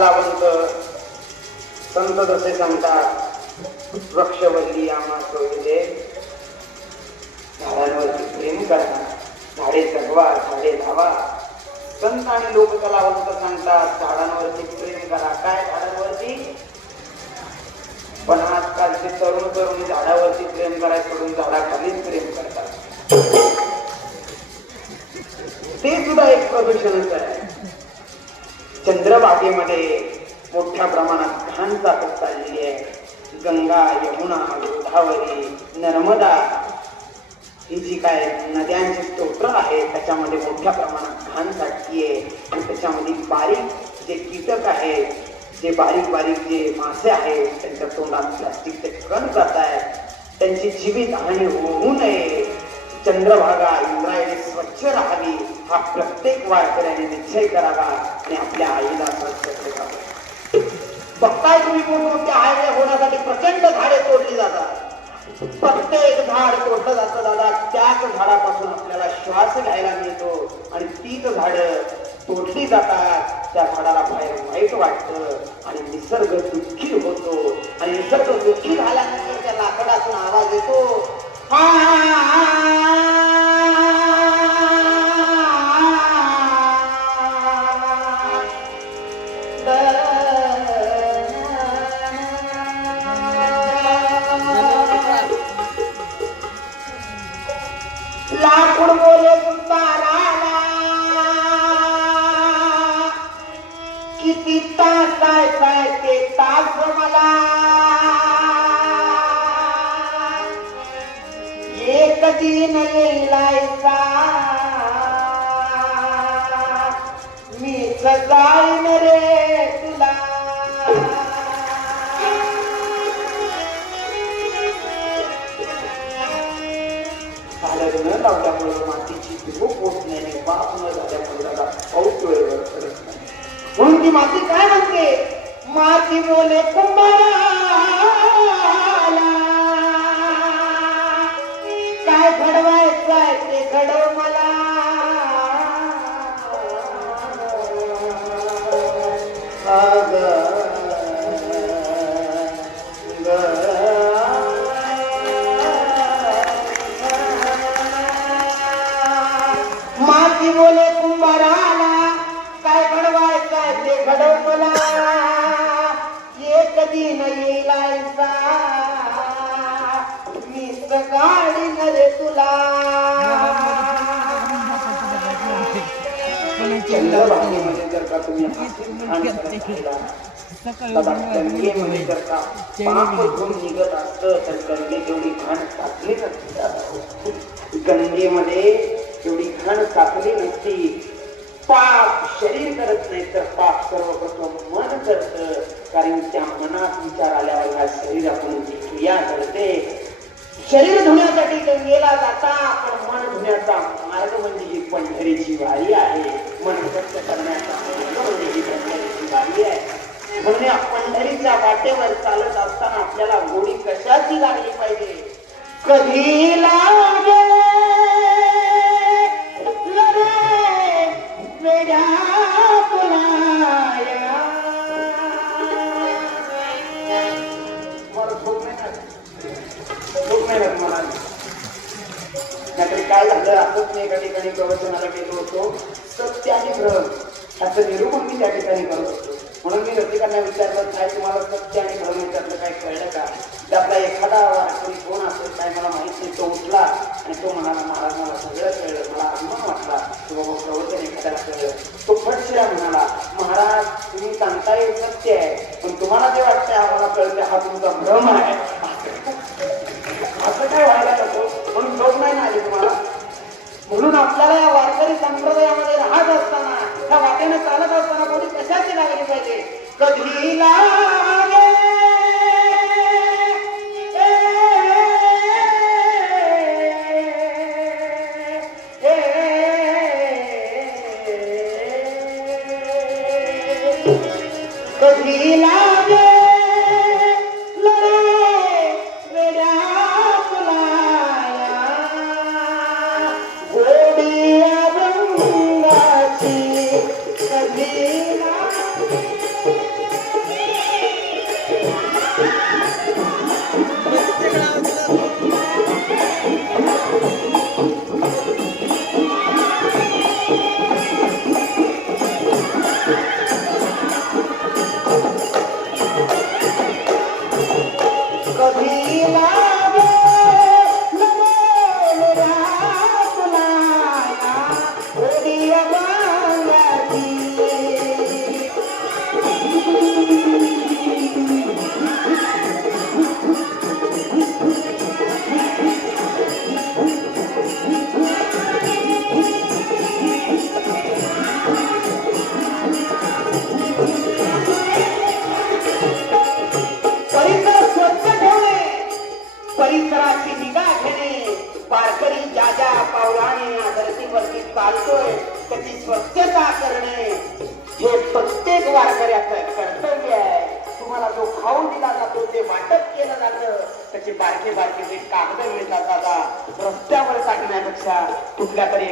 कलावंत संत जसे सांगतात वृक्षवल्ली आम्हा सोयले. झाडांवरती प्रेम करा झाडे जगवा झाडे लावा. संत आणि लोककलावंत सांगतात झाडांवरती प्रेम करा. काय झाडांवरती? पण आजकालचे तरुण तरुण झाडावरती प्रेम करायला सोडून झाडाखालीच प्रेम करतात. ते सुद्धा एक प्रदूषणच आहे. चंद्रभागेमध्ये मोठ्या प्रमाणात घाण साचत चाललेली आहे. गंगा यमुना गोदावरी नर्मदा ही जी काय नद्यांची स्तोत्र आहे त्याच्यामध्ये मोठ्या प्रमाणात घाण साठतीये आणि त्याच्यामध्ये बारीक जे कीटक आहेत जे बारीक बारीक जे मासे आहेत त्यांच्या तोंडात प्लास्टिकचे कण जात आहेत त्यांची जीवित हानी होऊ नये. चंद्रभागा इंद्रायणी स्वच्छ राहावी हा प्रत्येक वारकऱ्याने निश्चय करावा आणि आपल्या आईला स्वच्छ ठेवावे बघताय तुम्ही मोठमोठ्या हायवे होण्यासाठी प्रचंड झाडे तोडली जातात. प्रत्येक झाड तोडलं जातं दादा. त्याच झाडापासून आपल्याला श्वास घ्यायला मिळतो आणि तीच झाड तोडली जातात. त्या झाडाला बाहेर वाईट वाटतं आणि निसर्ग दुःखी होतो. आणि निसर्ग दुःखी झाल्यानंतर त्या लाकडातून आवाज येतो. हा. किती तास ते तास मला एक दिन येईलायचा मी जाईन रे तुला. झालं न लावल्यामुळे मातीची धूप होत नाही बाप न झाल्यामुळे. म्हणून माती काय म्हणते? माती बोले कुंभाराला. काय घडवायचंय ते घडव मला. माती बोले गाडी नरे गंगेमध्ये जेवढी निघत असतं तर गंगे तेवढी घाण टाकली नसती गंगेमध्ये नसती. पाप शरीर करत नाही तर पाप सर्वप्रथम मन करत. कारण त्या मनात विचार आल्यावर ह्या शरीरातून जी क्रिया करते शरीर धुण्यासाठी गंगेला जाता पण मन धुण्याचा मार्ग म्हणजे ही पंढरीची वारी आहे. मन स्वच्छ करण्याचा मार्ग म्हणजे ही पंढरीची वारी आहे. म्हणून या पंढरीच्या वाटेवर चालत असताना आपल्याला गोडी कशाची लागली पाहिजे? कधी लागे लगे वेड्या तुलाया. मला झोप नाही लागली. काय झालं असंच मी एका ठिकाणी प्रवचनाला गेलो होतो. सत्य आणि ग्रहण असं निरूपण मी त्या ठिकाणी करत होतो. म्हणून मी रसिकांना विचारलं काय तुम्हाला सत्य आणि भ्रम याच्यातलं काय कळलं का? त्यातला एखादा वारकरी कोण असेल काय मला माहीत नाही तो उठला आणि तो म्हणाला महाराज मला सगळं कळलं. मला अभिमान वाटला की बाबा प्रवचन एखाद्याला कळलं. तो फटशिरा म्हणाला महाराज तुम्ही सांगताय सत्य आहे पण तुम्हाला जे वाटतंय आम्हाला कळतं हा तुमचा भ्रम आहे. म्हणून आपल्याला या वारकरी संप्रदायामध्ये राहत असताना त्या वाटेने चालत असताना कोणी कशाची लागली पाहिजे? कधी लागे नदीवरती चालतोय त्याची स्वच्छता करणे हे प्रत्येक वारकऱ्याचं कर्तव्य आहे. तुम्हाला जो खाऊ दिला जातो ते वाटप केलं जातं त्याचे बारके बारके जे कागद मिळतात दादा रस्त्यावर टाकण्यापेक्षा कुठल्या तरी